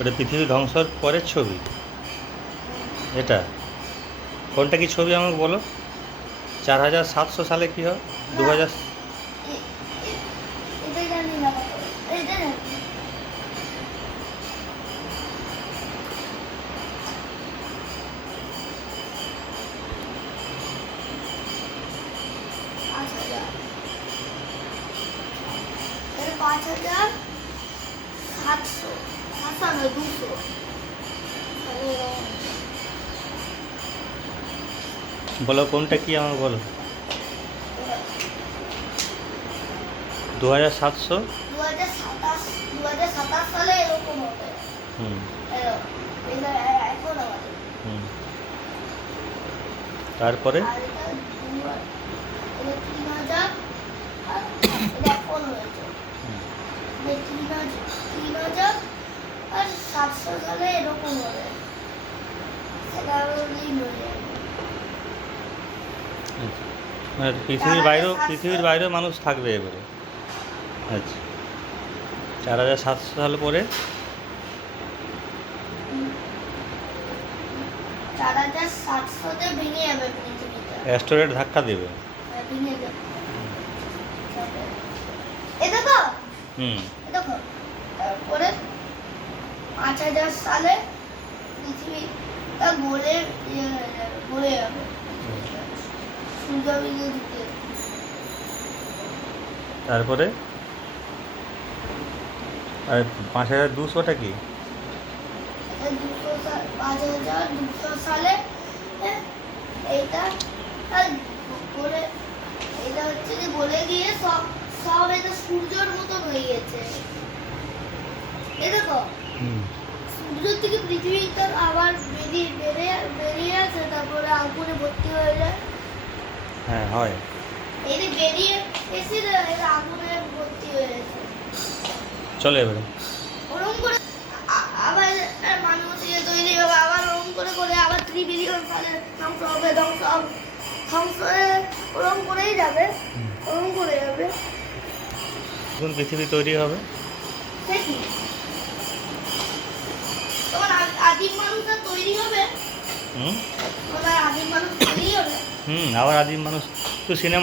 ওটা পৃথিবী ধ্বংসর পরের ছবি। এটা কোনটা কি ছবি আমাকে বলো। 4700 সালে কী হয়? 2000 এটা জানি না, এটা জানি। আচ্ছা, 5700, 200। বলো কোনটা কি আমাকে বলো। 2700। 2027 সালে এরকম হবে। হুম এটা এখন আমাদের। হুম তারপরে আর এটা 3000, আর এটা এখন হয়েছে। এটা 3700 সালে এরকম হবে। সেটা লিন হয়ে যাবে। আচ্ছা, মানে পৃথিবীর বাইরেও মানুষ থাকবে এবারে। আচ্ছা, 4700 সাল পরে 4700-তে ভেঙে যাবে পৃথিবীটা। অ্যাস্টেরয়েড ধাক্কা দেবে। ভেঙে যাবে। এটা তো হুম দেখো, তারপরে 5000 সালে পৃথিবীটা গলে যাবে। সূর্যবিন্দু দিকে। তারপরে আর 5200টা কি? 5200 সালে এইটা গলে, এটা হচ্ছে যে গলে গিয়ে সব এটা সূর্যের মতন হয়ে গেছে। এ দেখো, হুম সূর্য থেকে পৃথিবীটা আবার বেরিয়ে আসে, তারপরে আগুনে ভর্তি হয়ে যায়। হ্যাঁ হয়। এই যে বেরিয়ে এসে এটা আগুনে ভর্তি হয়ে গেছে। চলো এবারে। ওরকম করে আবার মানুষ তৈরি হবে, আবার ওরকম করে আবার 3 বিলিয়ন সালে ধ্বংস হবে, ধ্বংস হয়ে ওরকম করেই যাবে, ওরকম করে যাবে। নতুন পৃথিবী তৈরি হবে। সে কি তোমার আদিম মানুষরা তৈরি হবে? হুম তোমার আদিম মানুষ তৈরি হবে? আবার আদিম মানুষ তো সিনেমা